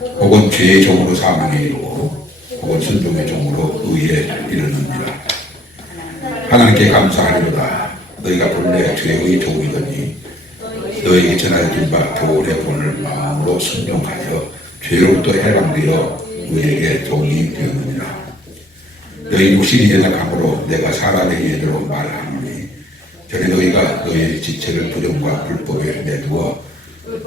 혹은 죄의 종으로 사망에 이르고 혹은 순종의 종으로 의에 이르느니라. 하나님께 감사하리로다. 너희가 본래 죄의 종이더니 너희에게 전하여 준 바 교훈의 본을 마음으로 순종하여 죄로부터 해방되어 의에게 종이 되었느니라. 너희 육신이 연약함으로 내가 사람에게 대로 말하노니 전에 너희가 너희의 지체를 부정과 불법에 내두어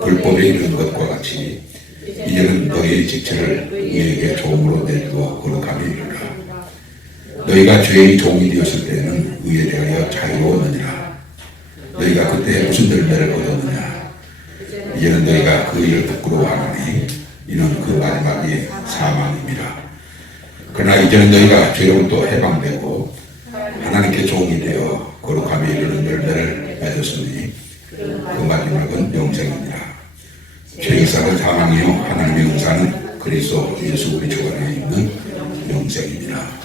불법에 이르는 것과 같이 이제는 너희의 지체를 의에게 종으로 내두어 거룩함에 이르라. 너희가 죄의 종이 되었을 때는 의에 대하여 자유로웠느니라. 너희가 그때 무슨 열매를 얻었느냐. 이제는 너희가 그 일을 부끄러워하노니 이는 그 마지막이 사망입니다. 그러나 이제는 너희가 죄로부터 해방되고 하나님께 종이 되어 거룩함에 이르는 열매를 맺었으니 그 마지막은 영생입니다. 죄의 삭은 사망이요 하나님의 은사는 그리스도 예수 우리 주 안에 있는 영생입니다.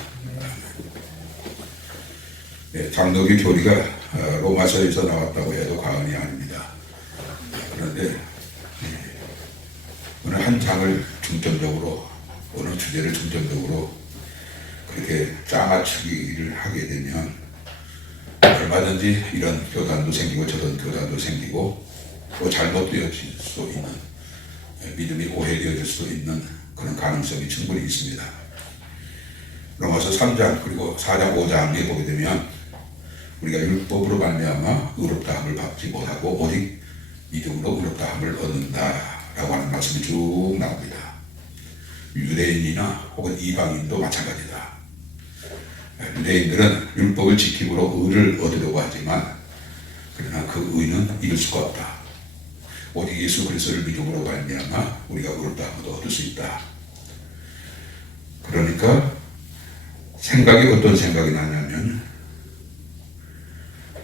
네, 장로교 교리가 로마서에서 나왔다고 해도 과언이 아닙니다. 그런데 어느 한 장을 중점적으로 어느 주제를 중점적으로 그렇게 짜맞추기를 하게 되면 얼마든지 이런 교단도 생기고 저런 교단도 생기고 또 잘못되어질 수 있는 믿음이 오해되어질 수 있는 그런 가능성이 충분히 있습니다. 로마서 3장 그리고 4장 5장에 보게 되면 우리가 율법으로 말미암아 의롭다함을 받지 못하고 오직 믿음으로 의롭다함을 얻는다라고 하는 말씀이 쭉 나옵니다. 유대인이나 혹은 이방인도 마찬가지다. 유대인들은 율법을 지킴으로 의를 얻으려고 하지만 그러나 그 의는 이룰 수가 없다. 오직 예수 그리스도를 믿음으로 말미암아 우리가 의롭다함을 얻을 수 있다. 그러니까 생각이 어떤 생각이 나냐면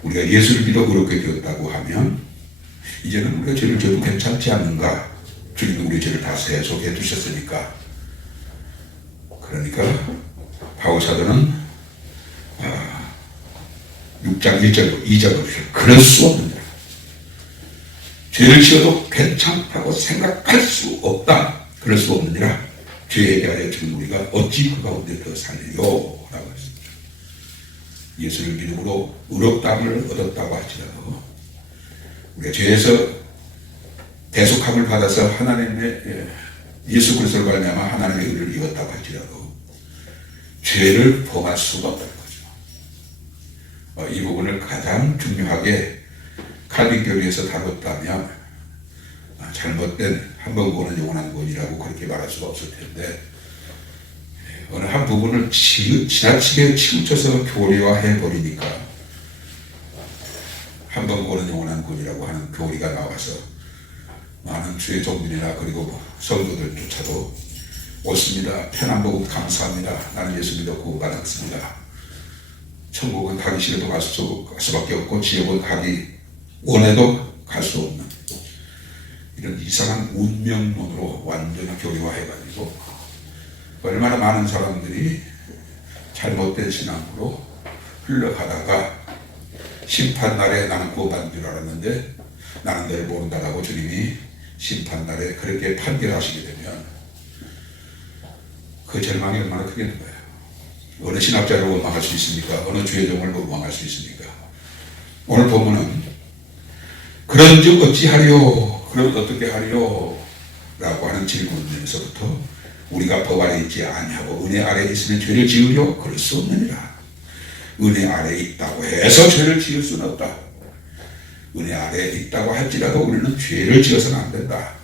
우리가 예수를 믿어 의롭게 되었다고 하면 이제는 우리가 죄를 져도 괜찮지 않는가. 주님도 우리 죄를 다 세속해 두셨으니까. 그러니까 바울사도는 6장 1절로 2절로 그럴 수 없느니라. 죄를 지어도 괜찮다고 생각할 수 없다. 그럴 수 없느니라. 죄에 대하여 지금 우리가 어찌 그 가운데 더 살리요? 라고 했습니다. 예수를 믿음으로 의롭다함을 얻었다고 할지라도 우리가 죄에서 대속함을 받아서 하나님의 예수 그리스도를 말미암아 하나님의 의를 이뤘다고 할지라도 죄를 범할 수가 없다는 거죠. 이 부분을 가장 중요하게 칼빈 교리에서 다뤘다면 잘못된 한 번 보는 영원한 구원이라고 그렇게 말할 수가 없을 텐데 어느 한 부분을 지나치게 치우쳐서 교리화해 버리니까 한 번 보는 영원한 구원이라고 하는 교리가 나와서 많은 주의 종들이나 그리고 성도들조차도 옳습니다. 편한 복음 감사합니다. 나는 예수 믿어 구원받았습니다. 천국은 가기 싫어도 갈 수밖에 없고 지옥은 가기 원해도 갈 수 없는 이런 이상한 운명론으로 완전히 교리화해가지고 얼마나 많은 사람들이 잘못된 신앙으로 흘러가다가 심판날에 나는 구원받은 줄 알았는데 나는 너를 모른다라고 주님이 심판날에 그렇게 판결하시게 되면 그 절망이 얼마나 크겠는가요? 어느 신학자를 원망할 수 있습니까? 어느 주의 종을 원망할 수 있습니까? 오늘 본문은 그런즉 어찌하리요? 그럼 어떻게 하리요? 라고 하는 질문에서부터 우리가 법 아래 있지 아니하고 은혜 아래 있으면 죄를 지으려? 그럴 수 없느니라. 은혜 아래 있다고 해서 죄를 지을 수는 없다. 은혜 아래 있다고 할지라도 우리는 죄를 지어서는 안 된다.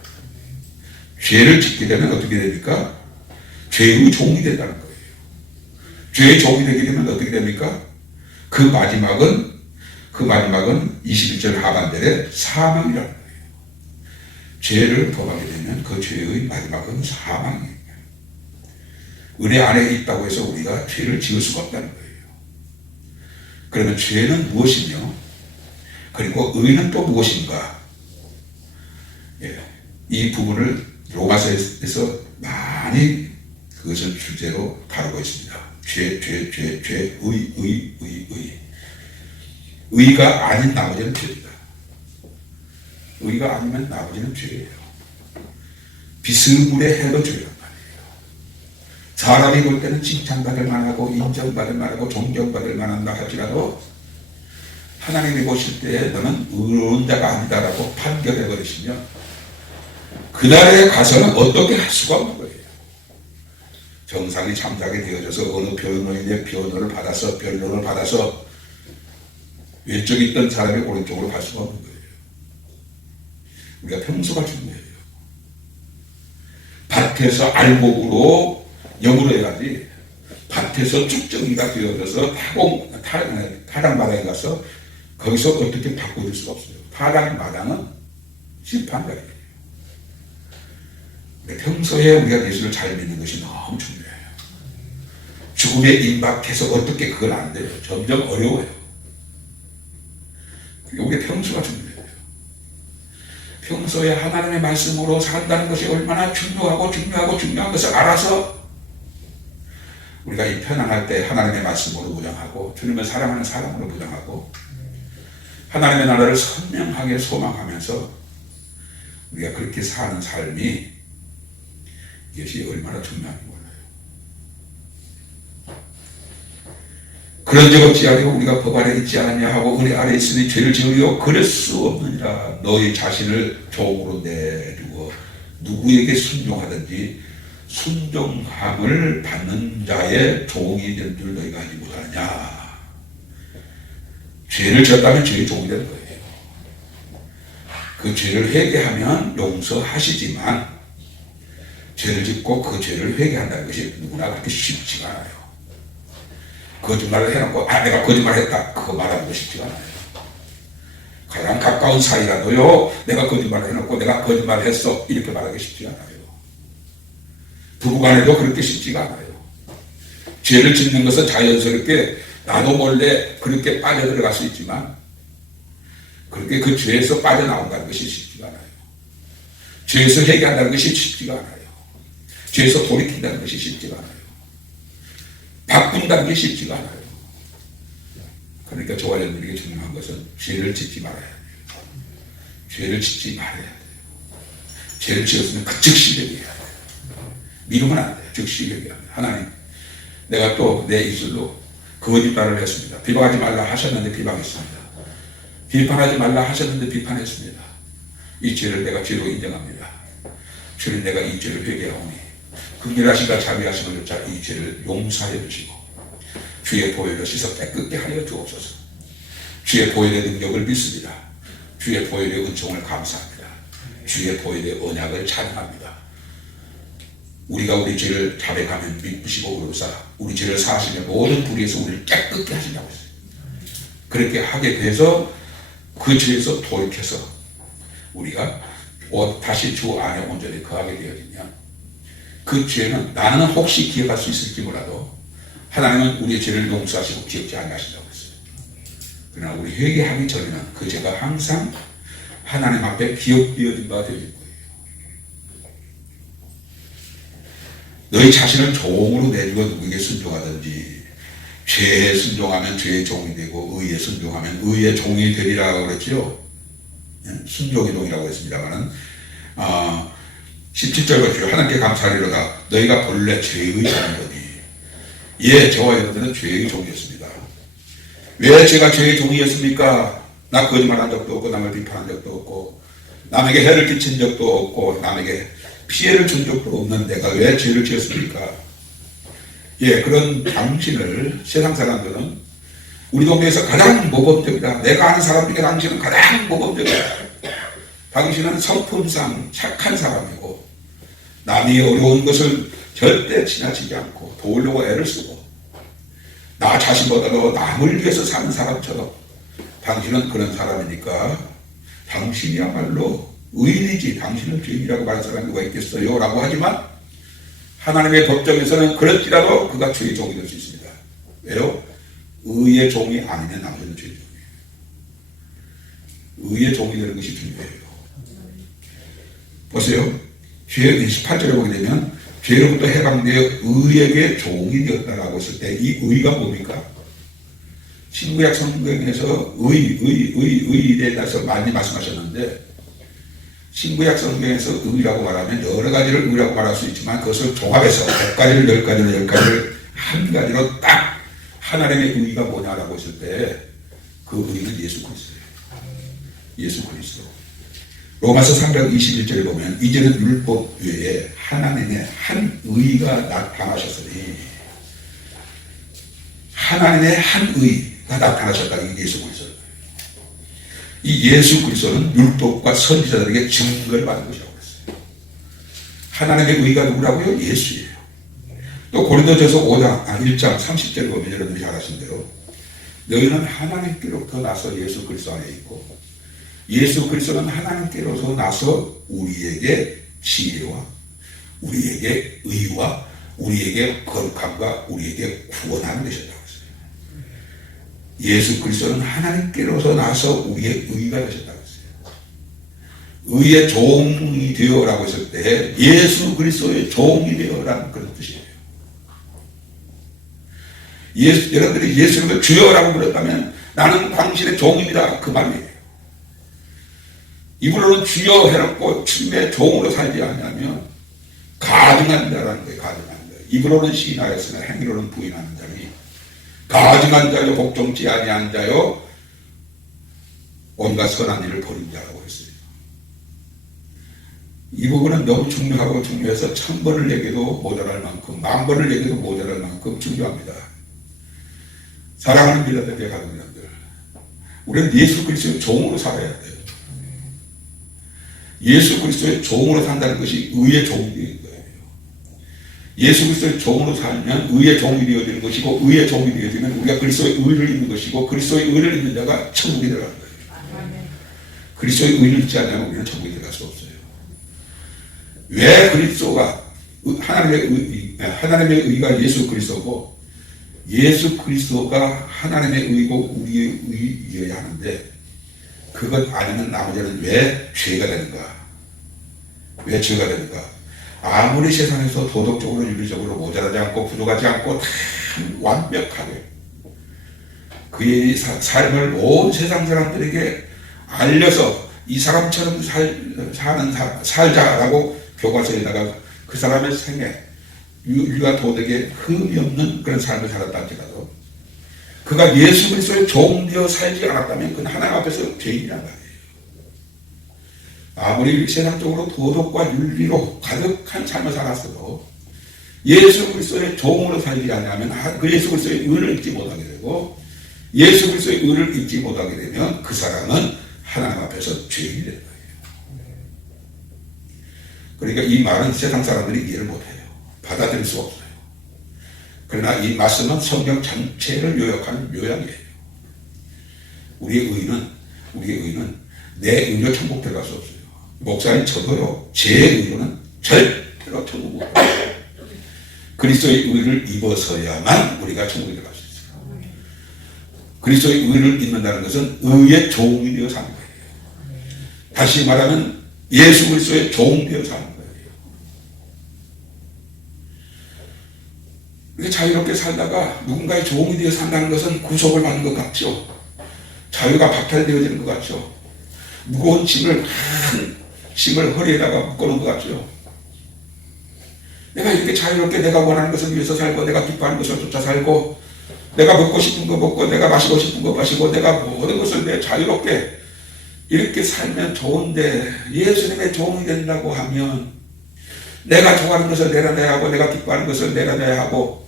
죄를 짓게 되면 어떻게 됩니까? 죄의 종이 된다는 거예요. 죄의 종이 되게 되면 어떻게 됩니까? 그 마지막은 21절 하반절에 사망이라는 거예요. 죄를 범하게 되면 그 죄의 마지막은 사망이에요. 은혜 안에 있다고 해서 우리가 죄를 지을 수가 없다는 거예요. 그러면 죄는 무엇이며 그리고 의는 또 무엇인가? 이 부분을 로마서에서 많이 그것을 주제로 다루고 있습니다. 죄, 의. 의가 아닌 나머지는 죄입니다. 의가 아니면 나머지는 죄예요. 비스무리해도 죄란 말이에요. 사람이 볼 때는 칭찬받을 만하고 인정받을 만하고 존경받을 만한다 할지라도 하나님이 보실 때 너는 의로운 자가 아니다라고 판결해 버리시면 그날에 가서는 어떻게 할 수가 없는 거예요. 정상이 참작이 되어져서 어느 변호인의 변론을 받아서 왼쪽에 있던 사람이 오른쪽으로 갈 수가 없는 거예요. 우리가 평소가 중요해요. 밭에서 알곡으로 영으로 해야지 밭에서 쭉정이가 되어져서 타락마당에 가서 거기서 어떻게 바꿔줄 수가 없어요. 타락마당은 심판자예요. 평소에 우리가 예수를 잘 믿는 것이 너무 중요해요. 죽음에 임박해서 어떻게 그건 안 돼요. 점점 어려워요. 우리의 평소가 중요해요. 평소에 하나님의 말씀으로 산다는 것이 얼마나 중요한 것을 알아서 우리가 이 편안할 때 하나님의 말씀으로 무장하고 주님을 사랑하는 사람으로 무장하고 하나님의 나라를 선명하게 소망하면서 우리가 그렇게 사는 삶이 이것이 얼마나 중요한지 몰라요. 그런즉 어찌하리요 우리가 법 아래 있지 않느냐 하고 은혜 아래 있으니 죄를 지으려 그럴 수 없느니라. 너희 자신을 종으로 내두어 누구에게 순종하든지 순종함을 받는 자의 종이 될 줄 너희가 알지 못하느냐. 죄를 지었다면 죄의 종이 되는 거예요. 그 죄를 회개하면 용서하시지만 죄를 짓고 그 죄를 회개한다는 것이 누구나 그렇게 쉽지가 않아요. 거짓말을 해놓고 내가 거짓말했다 그거 말하는 거 쉽지가 않아요. 가장 가까운 사이라도요 내가 거짓말을 해놓고 내가 거짓말을 했어 이렇게 말하기 쉽지가 않아요. 부부간에도 그렇게 쉽지가 않아요. 죄를 짓는 것은 자연스럽게 나도 몰래 그렇게 빠져들어갈 수 있지만 그렇게 그 죄에서 빠져나온다는 것이 쉽지가 않아요. 죄에서 회개한다는 것이 쉽지가 않아요. 죄에서 돌이킨다는 것이 쉽지가 않아요. 바꾼다는 게 쉽지가 않아요. 그러니까 저와 여러분에게 중요한 것은 죄를 짓지 말아야 돼요. 죄를 짓지 말아야 돼요. 죄를 지었으면 그 즉시 회개해야 돼요. 미루면 안 돼요. 즉시 회개해야 돼요. 하나님, 내가 또 내 입술로 거짓말을 했습니다. 비방하지 말라 하셨는데 비방했습니다. 비판하지 말라 하셨는데 비판했습니다. 이 죄를 내가 죄로 인정합니다. 주님, 내가 이 죄를 회개하오니 긍휼하시다 자비하심을 자 이 죄를 용서하여 주시고 주의 보혈로 씻어 깨끗게 하여 주옵소서. 주의 보혈의 능력을 믿습니다. 주의 보혈의 은총을 감사합니다. 주의 보혈의 언약을 찬양합니다. 우리가 우리 죄를 자백하면 믿으시고 그러사 우리 죄를 사하시며 모든 불의에서 우리를 깨끗게 하신다고 했어요. 그렇게 하게 돼서 그 죄에서 돌이켜서 우리가 다시 주 안에 온전히 거하게 되어지면 그 죄는 나는 혹시 기억할 수 있을지 몰라도 하나님은 우리의 죄를 용서하시고 기억지 않으신다고 했어요. 그러나 우리 회개하기 전에는 그 죄가 항상 하나님 앞에 기억되어진 바가 되어질 거예요. 너희 자신을 종으로 내주어 누구에게 순종하든지 죄에 순종하면 죄의 종이 되고 의에 순종하면 의의 종이 되리라 그랬죠. 순종의 종이라고 했습니다만은 17절 보시오. 하나님께 감사하리로다. 너희가 본래 죄의 종이더니. 예, 저와 여러분들은 죄의 종이었습니다. 왜 제가 죄의 종이었습니까? 나 거짓말한 적도 없고 남을 비판한 적도 없고 남에게 해를 끼친 적도 없고 남에게 피해를 준 적도 없는 내가 왜 죄를 지었습니까? 예, 그런 당신을 세상 사람들은 우리 동네에서 가장 모범적이다. 내가 아는 사람 중에 당신은 가장 모범적이다. 당신은 성품상 착한 사람이고 남이 어려운 것을 절대 지나치지 않고 도우려고 애를 쓰고 나 자신보다도 남을 위해서 사는 사람처럼 당신은 그런 사람이니까 당신이야말로 의인이지 당신은 죄인이라고 말하는 사람이 누가 있겠어요? 라고 하지만 하나님의 법정에서는 그럴지라도 그가 죄의 종이 될 수 있습니다. 왜요? 의의 종이 아니면 남자는 죄의 종이에요. 의의 종이 되는 것이 중요해요. 보세요. 죄의 18절에 보게 되면 죄로부터 해방되어 의에게 종이 되었다라고 했을 때 이 의가 뭡니까? 신구약 성경에서 의에 대해서 많이 말씀하셨는데 신구약 성경에서 의라고 말하면 여러 가지를 의라고 말할 수 있지만 그것을 종합해서 100가지를 10가지를 10가지를 한 가지로 딱 하나님의 의가 뭐냐라고 했을 때 그 의는 예수 그리스도예요. 예수 그리스도. 로마서 321절에 보면 이제는 율법 외에 하나님의 한 의가 나타나셨으니 하나님의 한 의가 나타나셨다. 이게 예수 그리스도예요. 이 예수 그리스도는 율법과 선지자들에게 증거를 받은 것이라고 했어요. 하나님의 의가 누구라고요? 예수예요. 또 고린도전서 1장 30절에 보면 여러분들이 잘 아신 대로 너희는 하나님께로부터 나서 예수 그리스도 안에 있고 예수 그리스도는 하나님께로서 나서 우리에게 지혜와 우리에게 의와 우리에게 거룩함과 우리에게 구원하는 것이었다고 했어요. 예수 그리스도는 하나님께로서 나서 우리의 의가 되셨다고 했어요. 의의 종이 되어라고 했을 때 예수 그리스도의 종이 되어라는 그런 뜻이에요. 여러분들이 예수님을 주여라고 부르다면 나는 당신의 종입니다. 그 말이에요. 입으로는 주여 해놓고 주님의 종으로 살지 않냐면 가증한 자라는 거예요. 가증한 자. 입으로는 시인하였으나 행위로는 부인하는 자니 가증한 자요 복종치 아니한 자요 온갖 선한 일을 버린 자라고 했어요. 이 부분은 너무 중요하고 중요해서 1000번을 내게도 모자랄 만큼 10,000번을 내게도 모자랄 만큼 중요합니다. 사랑하는 빌라델피아 가족들들, 우리는 예수 그리스도의 종으로 살아야 돼요. 예수 그리스도의 종으로 산다는 것이 의의 종이 되는 거예요. 예수 그리스도의 종으로 살면 의의 종이 되어지는 것이고 의의 종이 되어지면 우리가 그리스도의 의를 입는 것이고 그리스도의 의를 입는 자가 천국에 들어가는 거예요. 그리스도의 의를 입지 않으면 우리는 천국에 들어갈 수 없어요. 왜 그리스도가 하나님의 의가 예수 그리스도고 예수 그리스도가 하나님의 의고 우리의 의여야 하는데 그것 아니면 나머지는 왜 죄가 되는가? 왜 죄가 되는가? 아무리 세상에서 도덕적으로 윤리적으로 모자라지 않고 부족하지 않고 다 완벽하게 그의 삶을 온 세상 사람들에게 알려서 이 사람처럼 살자라고 교과서에다가 그 사람의 생애 윤리와 도덕에 흠이 없는 그런 삶을 살았다 할지라도 그가 예수 그리스도의 종되어 살지 않았다면 그는 하나님 앞에서 죄인이란 말이에요. 아무리 세상적으로 도덕과 윤리로 가득한 삶을 살았어도 예수 그리스도의 종으로 살지 않으면 그 예수 그리스도의 의를 잊지 못하게 되고 예수 그리스도의 의를 잊지 못하게 되면 그 사람은 하나님 앞에서 죄인이 되는 거예요. 그러니까 이 말은 세상 사람들이 이해를 못해요. 받아들일 수 없어요. 그러나 이 말씀은 성경 전체를 요약하는 요약이에요. 우리의 의는 내 의로 천국 들어갈 수 없어요. 목사님 저도요, 제 의로는 절대로 천국 못 가요. 그리스도의 의를 입어서야만 우리가 천국에 들어갈 수 있어요. 그리스도의 의를 입는다는 것은 의의 종이 되어 사는 거예요. 다시 말하면 예수 그리스도의 종 되어 사는 거예요. 자유롭게 살다가 누군가의 종이 되어 산다는 것은 구속을 받는 것 같죠. 자유가 박탈되어지는 것 같죠. 무거운 짐을 허리에다가 묶어놓은 것 같죠. 내가 이렇게 자유롭게 내가 원하는 것을 위해서 살고 내가 기뻐하는 것을 쫓아 살고 내가 먹고 싶은 거 먹고 내가 마시고 싶은 거 마시고 내가 모든 것을 내 자유롭게 이렇게 살면 좋은데 예수님의 종이 된다고 하면 내가 좋아하는 것을 내려놔야 하고 내가 기뻐하는 것을 내려놔야 하고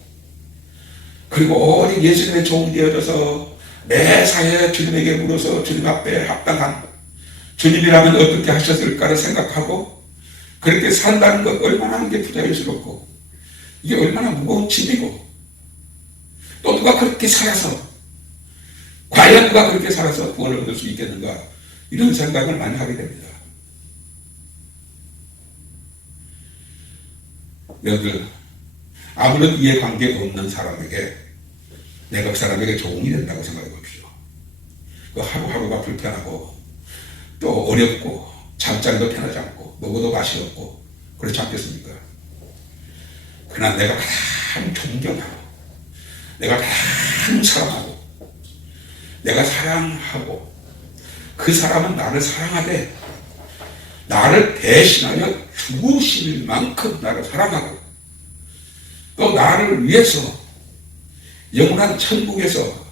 그리고 오직 예수님의 종이 되어져서 내 사회에 주님에게 물어서 주님 앞에 합당한 주님이라면 어떻게 하셨을까를 생각하고 그렇게 산다는 것 얼마나 이게 부자유스럽고 이게 얼마나 무거운 짐이고 또 누가 그렇게 살아서 과연 누가 그렇게 살아서 구원을 얻을 수 있겠는가 이런 생각을 많이 하게 됩니다. 여러분들 아무런 이해관계 없는 사람에게 내가 그 사람에게 종이 된다고 생각해 봅시다. 그 하루하루가 불편하고 또 어렵고 잠자리도 편하지 않고 먹어도 맛이 없고 그렇지 않겠습니까? 그러나 내가 가장 존경하고 내가 가장 사랑하고 내가 사랑하고 그 사람은 나를 사랑하되 나를 대신하여 죽으실 만큼 나를 사랑하고 또 나를 위해서 영원한 천국에서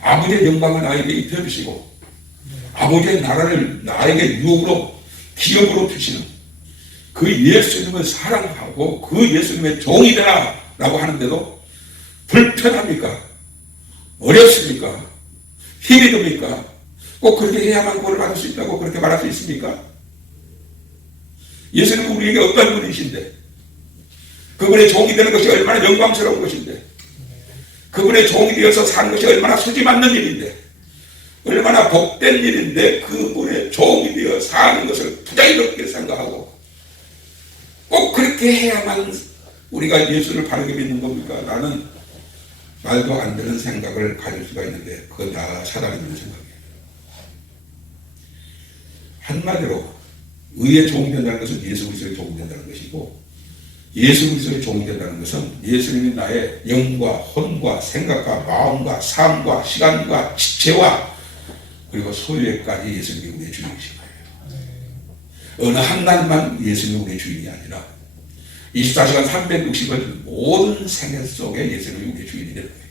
아버지의 영광을 나에게 입혀주시고 아버지의 나라를 나에게 유업으로 기업으로 주시는 그 예수님을 사랑하고 그 예수님의 종이 되라 라고 하는데도 불편합니까? 어렵습니까? 힘이 듭니까? 꼭 그렇게 해야만 구원을 받을 수 있다고 그렇게 말할 수 있습니까? 예수님은 우리에게 어떤 분이신데 그분의 종이 되는 것이 얼마나 영광스러운 것인데 그분의 종이 되어서 사는 것이 얼마나 수지 맞는 일인데 얼마나 복된 일인데 그분의 종이 되어 사는 것을 부자유롭게 생각하고 꼭 그렇게 해야만 우리가 예수를 바르게 믿는 겁니까? 나는 말도 안 되는 생각을 가질 수가 있는데 그건 다 사단이 있는 생각이에요. 한마디로 의의 종이 된다는 것은 예수 그리스도의 종이 된다는 것이고 예수 그리스도의 종이 된다는 것은 예수님이 나의 영과 혼과 생각과 마음과 삶과 시간과 지체와 그리고 소유에까지 예수님이 우리의 주인이신 거예요. 어느 한 날만 예수님이 우리의 주인이 아니라 24시간 360일 모든 생애 속에 예수님이 우리의 주인이 되는 거예요.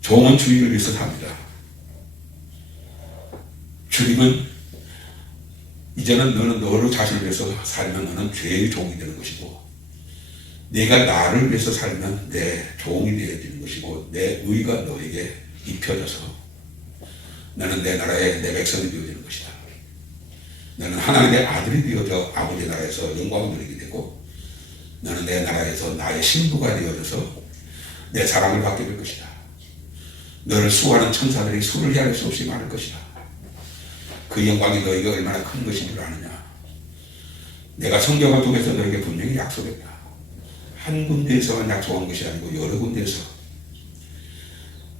종은 주인을 위해서 삽니다. 주님은 이제는 너는 너를 자신을 위해서 살면 너는 죄의 종이 되는 것이고 내가 나를 위해서 살면 내 종이 되어지는 것이고 내 의가 너에게 입혀져서 너는 내 나라의 내 백성이 되어지는 것이다. 너는 하나님의 아들이 되어져 아버지의 나라에서 영광을 누리게 되고 너는 내 나라에서 나의 신부가 되어져서 내 사랑을 받게 될 것이다. 너를 수호하는 천사들이 수를 헤아릴 수 없이 많을 것이다. 그 영광이 너에게 얼마나 큰 것인 줄 아느냐. 내가 성경을 통해서 너에게 분명히 약속했다. 한 군데에서만 약속한 것이 아니고 여러 군데에서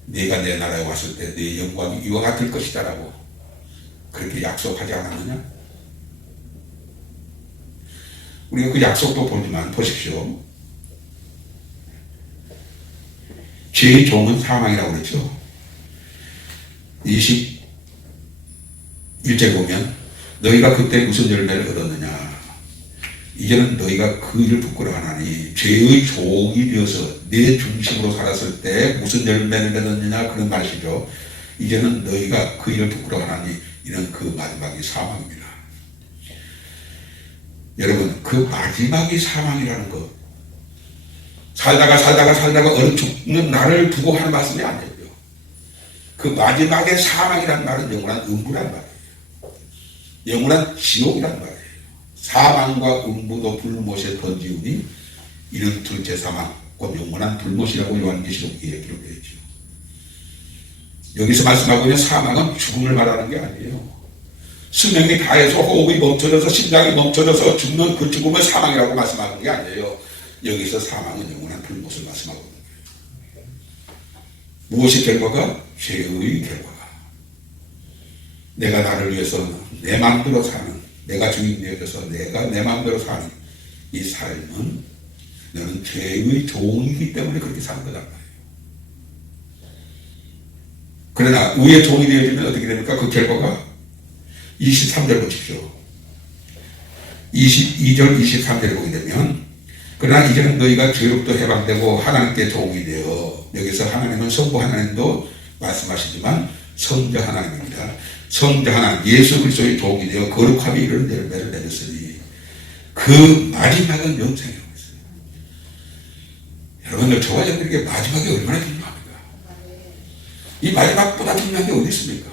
네가 내 나라에 왔을 때 네 영광이 이와 같을 것이다 라고 그렇게 약속하지 않았느냐. 우리가 그 약속도 보지만 보십시오. 죄의 종은 사망이라고 그랬죠. 21절 보면 너희가 그때 무슨 열매를 얻었느냐. 이제는 너희가 그 일을 부끄러워하나니 죄의 종이 되어서 내 중심으로 살았을 때 무슨 열매를 맺었느냐 그런 말이죠. 이제는 너희가 그 일을 부끄러워하나니 이는 그 마지막이 사망입니다. 여러분 그 마지막이 사망이라는 것 살다가 얼어 죽는 나를 두고 하는 말씀이 아니에요. 그 마지막에 사망이라는 말은 영원한 음부란 말이에요. 영원한 지옥이란 말이에요. 사망과 음부도 불못에 던지우니 이는 둘째 사망 곧 영원한 불못이라고 요한계시록에 기록되어 있죠. 여기서 말씀하고 있는 사망은 죽음을 말하는 게 아니에요. 수명이 다해서 호흡이 멈춰져서 심장이 멈춰져서 죽는 그 죽음을 사망이라고 말씀하는 게 아니에요. 여기서 사망은 영원한 불못을 말씀하고 있는 거예요. 무엇이 결과가? 죄의 결과가. 내가 나를 위해서 내 마음대로 사는 내가 주인 되어서 내가 내 마음대로 사는 이 삶은 너는 죄의 종이기 때문에 그렇게 사는 거란 말이에요. 그러나 의의 종이 되어지면 어떻게 됩니까? 그 결과가 23절 보십시오. 22절 23절에 보게 되면 그러나 이제는 너희가 죄로부터 해방되고 하나님께 종이 되어 여기서 하나님은 성부 하나님도 말씀하시지만 성자 하나님입니다. 성자 하나님 예수 그리스도의 종이 되어 거룩함이 이런 열매를 맺었으니 그 마지막은 영생이라고 했어요. 여러분들 저와 여러분에게 마지막이 얼마나 중요합니까? 이 마지막보다 중요한 게 어디 있습니까?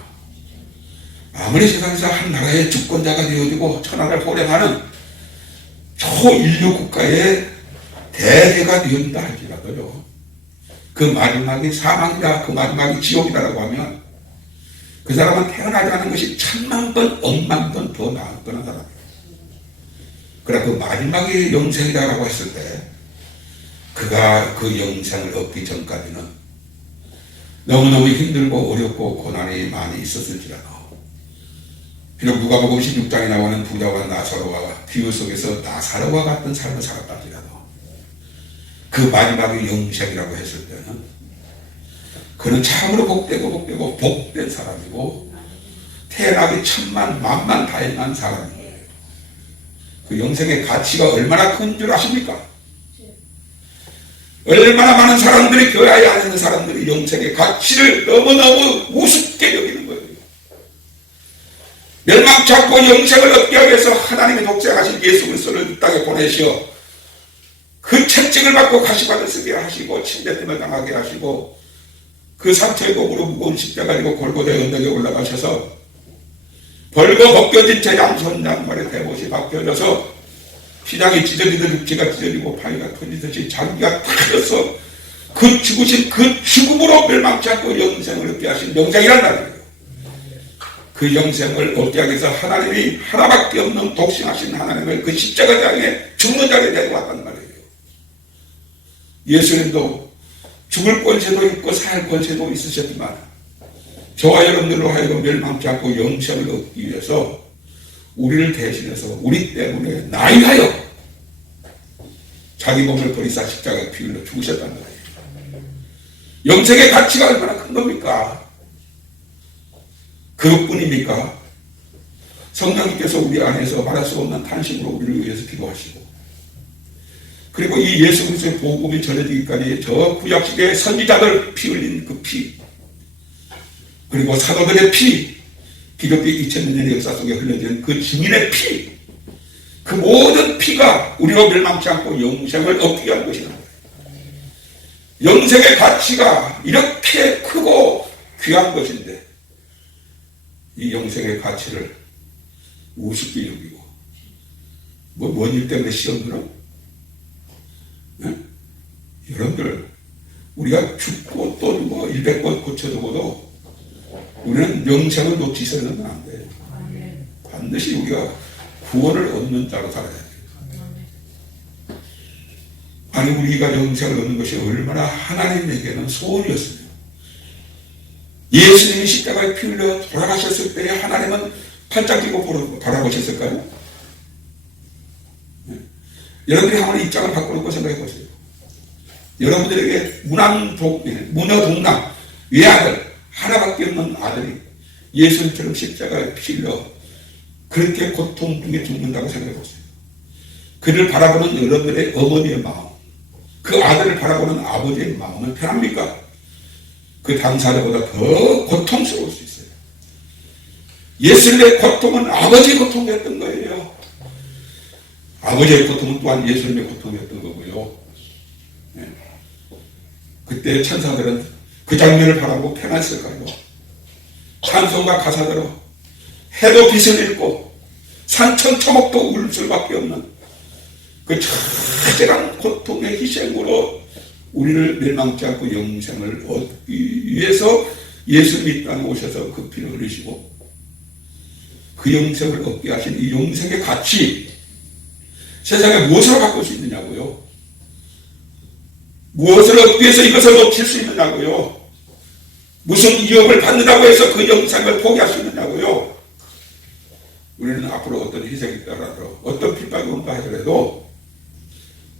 아무리 세상에서 한 나라의 주권자가 되어지고 천하를 호령하는 초인류 국가의 대대가 되었다 할지라도요. 그 마지막이 사망이다, 그 마지막이 지옥이다라고 하면 그 사람은 태어나지 않은 것이 1000만 번, 10,000만 번 더 나을 뻔한 사람이에요. 그러나 그 마지막이 영생이다라고 했을 때 그가 그 영생을 얻기 전까지는 너무너무 힘들고 어렵고 고난이 많이 있었을지라도 비록 누가복음 16장에 나오는 부자와 나사로와 비유 속에서 나사로와 같은 삶을 살았다지라도 그 마지막이 영생이라고 했을 때는 그는 참으로 복되고 복된 사람이고 태어나기 천만 만만 다행한 사람이에요. 그 영생의 가치가 얼마나 큰 줄 아십니까? 얼마나 많은 사람들이, 교회 안에 있는 사람들이 영생의 가치를 너무너무 우습게 여기는 거예요. 멸망치 않고 영생을 얻게 하기 위해서 하나님의 독생하신 예수 그리스도를 이 땅에 보내시어 그 채찍을 받고 가시관을 쓰게 하시고 침뱉음을 당하게 하시고 그 상처의 몸으로 무거운 십자가지고 골고다의 언덕에 올라가셔서 벌거 벗겨진 제 양손 양말에 대못이 벗겨져서 피장이 찢어지듯 육체가 찢어지고 파이가 터지듯이 자기가 타려서 그 죽으신 그 죽음으로 멸망치 않고 영생을 얻게 하신 영생이란 말이에요. 그 영생을 얻게 하기 위해서 하나님이 하나밖에 없는 독생하신 하나님을 그 십자가 장에 죽는 자리에 데려왔단 말이에요. 예수님도 죽을 권세도 있고 살 권세도 있으셨지만 저와 여러분들로 하여금 멸망치 않고 영생을 얻기 위해서 우리를 대신해서 우리 때문에 나이하여 자기 몸을 버리사 십자가에 피 흘려 죽으셨단 말이에요. 영생의 가치가 얼마나 큰 겁니까? 그것뿐입니까? 성령님께서 우리 안에서 말할 수 없는 탄식으로 우리를 위해서 기도하시고 그리고 이 예수 그리스도의 복음이 전해지기까지 저 구약시대의 선지자들 피 흘린 그 피 그리고 사도들의 피 기독교 2000년의 역사 속에 흘러진 그 증인의 피 그 모든 피가 우리로 멸망치 않고 영생을 얻게 위한 것이다. 영생의 가치가 이렇게 크고 귀한 것인데 이 영생의 가치를 우습게 여기고 뭔 일 때문에 시험 들어? 네? 여러분들 우리가 죽고 또 100번 고쳐두고도 우리는 영생을 놓치서는 안 돼요. 반드시 우리가 구원을 얻는 자로 살아야 돼요. 아니 우리가 영생을 얻는 것이 얼마나 하나님에게는 소원이었어요. 예수님이 십자가에 피 흘려 돌아가셨을 때 하나님은 팔짱 끼고 바라보셨을까요? 네. 여러분들이 한번 입장을 바꿔놓고 생각해 보세요. 여러분들에게 무녀동남 외아들 하나밖에 없는 아들이 예수님처럼 십자가에 피 흘려 그렇게 고통 중에 죽는다고 생각해 보세요. 그를 바라보는 여러분들의 어머니의 마음, 그 아들을 바라보는 아버지의 마음은 편합니까? 그 당사자보다 더 고통스러울 수 있어요. 예수님의 고통은 아버지의 고통이었던 거예요. 아버지의 고통은 또한 예수님의 고통이었던 거고요. 네. 그때 천사들은 그 장면을 바라보고 편했을까요? 찬송과 가사대로 해도 빛을 잃고 산천초목도 울 수밖에 없는 그 처절한 고통의 희생으로 우리를 멸망치 않고 영생을 얻기 위해서 예수님이 땅에 오셔서 그 피를 흘리시고 그 영생을 얻게 하신 이 영생의 가치 세상에 무엇으로 바꿀 수 있느냐고요? 무엇을 얻기 위해서 이것을 놓칠 수 있느냐고요? 무슨 위협을 받는다고 해서 그 영생을 포기할 수 있느냐고요? 우리는 앞으로 어떤 희생이 있더라도 어떤 핍박이 온다 하더라도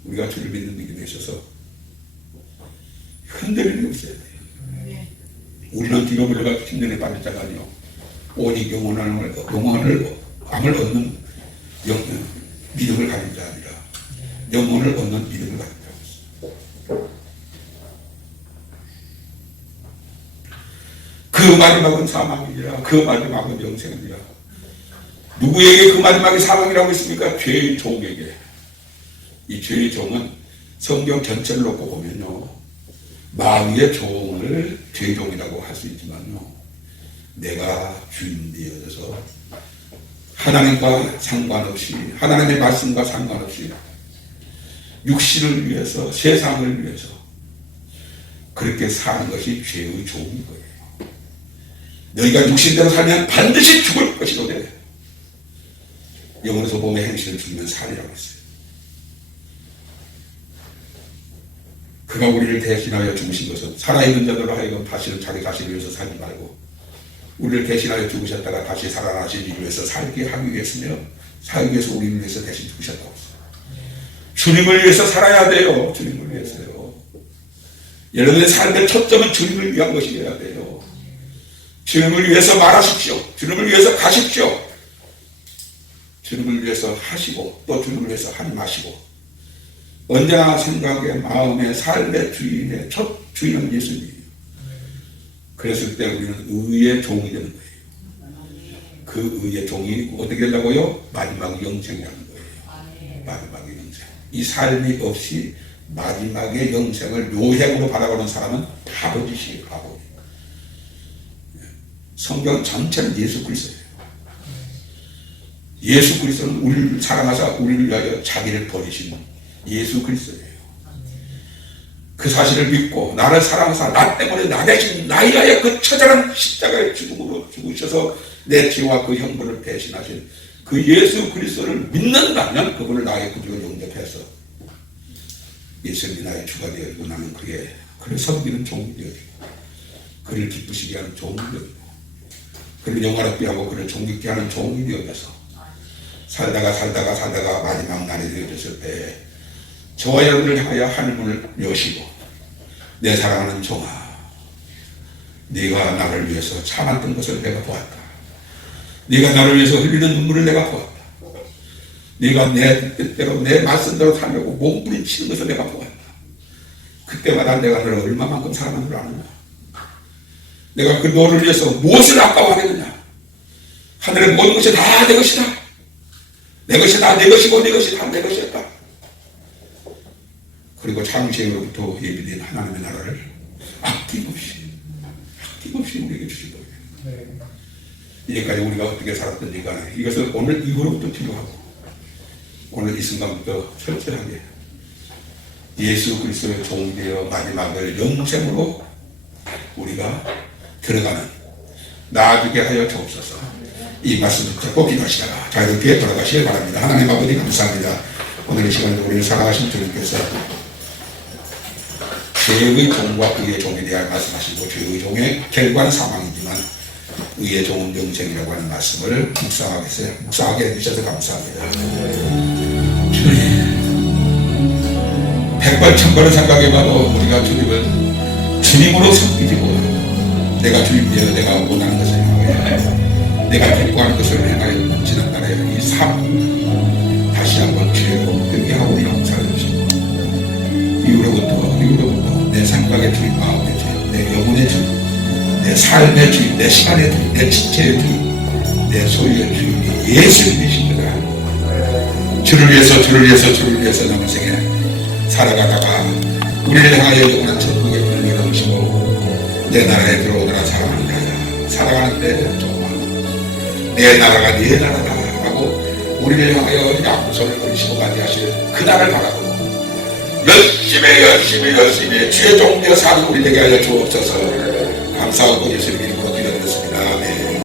우리가 주를 믿는 믿음에 있어서 흔들림이 없어야 돼요. 우리는 뒤로 물러가 힘든에 빠질 자가 아니요 오직 영원함을 얻는 믿음을 가진 자 아니라 영혼을 얻는 믿음을 가진 자였어. 그 마지막은 사망이니라. 그 마지막은 영생이니라. 누구에게 그 마지막이 사망이라고 했습니까? 죄의 종에게. 이 죄의 종은 성경 전체를 놓고 보면요 마귀의 종을 죄의 종이라고 할 수 있지만요 내가 주인 되어서 하나님과 상관없이 하나님의 말씀과 상관없이 육신을 위해서 세상을 위해서 그렇게 사는 것이 죄의 종인 거예요. 너희가 육신대로 살면 반드시 죽을 것이로되 영어에서 몸의 행실을 죽이면 살이라고 했어요. 그가 우리를 대신하여 죽으신 것은 살아있는 자들로 하여금 다시는 자기 자신을 위해서 살지 말고 우리를 대신하여 죽으셨다가 다시 살아나신 이를 위해서 살게 하기 위해서며 살기 위해서 우리를 위해서 대신 죽으셨다고 했어요. 주님을 위해서 살아야 돼요. 주님을 위해서요. 여러분의 삶의 초점은 주님을 위한 것이어야 돼요. 주님을 위해서 말하십시오. 주님을 위해서 가십시오. 주님을 위해서 하시고 또 주님을 위해서 하시고 언제나 생각의 마음의 삶의 주인의 첫 주인은 예수님이에요. 그랬을 때 우리는 의의 종이 되는 거예요. 그 의의 종이 어떻게 되려고요? 마지막 영생이라는 거예요. 마지막의 영생. 이 삶이 없이 마지막의 영생을 묘행으로 바라보는 사람은 바보짓이에요. 바보. 성경 전체는 예수 그리스도예요. 예수 그리스도는 우리를 사랑하사 우리를 위하여 자기를 버리신 예수 그리스도예요. 그 사실을 믿고 나를 사랑하사 나 때문에 나 대신 나에 위하여 그 처절한 십자가의 죽음으로 죽으셔서 내 죄와 그 형벌을 대신하신 그 예수 그리스도를 믿는다면 그분을 나의 구주로 영접해서 예수님이 나의 주가 되어지고 나는 그를 섬기는 종이 되어지고 그를 기쁘시게 하는 종이 되어지고 그를 영화롭게 하고 그를 존귀케 하는 종이 되어져서 살다가 마지막 날이 되어졌을 때 저와 여러분을 향하여 하늘문을 여시고 내 사랑하는 종아 네가 나를 위해서 참았던 것을 내가 보았다. 네가 나를 위해서 흘리는 눈물을 내가 보았다. 네가 내 뜻대로 내 말씀대로 살려고 몸부림치는 것을 내가 보았다. 그때마다 내가 너를 얼마만큼 사랑하는 줄 아느냐. 내가 그 너를 위해서 무엇을 아까워하겠느냐. 하늘의 모든 것이 다 내 것이다. 내 것이 다 내 것이고 내 것이 다 내 것이었다. 그리고 창세로부터 예비된 하나님의 나라를 아낌없이 우리에게 주신 거예요. 이제까지 우리가 어떻게 살았든지 간에 이것을 오늘 이후로부터 필요하고 오늘 이 순간부터 철저하게 예수 그리스도의 종이 되어 마지막을 영생으로 우리가 들어가는 나아지게 하여 주옵소서. 이 말씀을 듣고 기도하시다가 자유롭게 돌아가시길 바랍니다. 하나님 아버지 감사합니다. 오늘 이 시간에 우리를 사랑하신 주님께서 죄의 종과 의의 종에 대하여 말씀하시고 죄의 종의 결과는 사망이지만 의의 종은 영생이라고 하는 말씀을 묵상하게 해주셔서 감사합니다. 주님 백발천발을 생각해봐도 우리가 주님을 주님으로 섬기고 내가 주님 되어 내가 원하는 것을 행하여 내가 기뻐하는 것을 행하여 지난날에 이 삶 다시 한번 죄로 회개하고 용서해 주시고 이후로부터 내 생각의 주인, 마음의 주인, 내 영혼의 주인, 내 삶의 주인, 내 시간의 주인, 내 지체의 주인, 내 소유의 주인이 예수님이십니다. 주를 위해서 남은 생에 살아가다가 우리를 향하여 영원한 천국의 문을 열어주시고 내 나라에 들어오너라 사랑하는 나라 살아가는데 조금만 내 나라가 네 나라다 하고 우리를 향하여 약속을 걸으시고 맞이하실 그 날을 바라고 열심히 주의 종되어 사는 우리 되게 하여 주옵소서. 감사하고 예수님이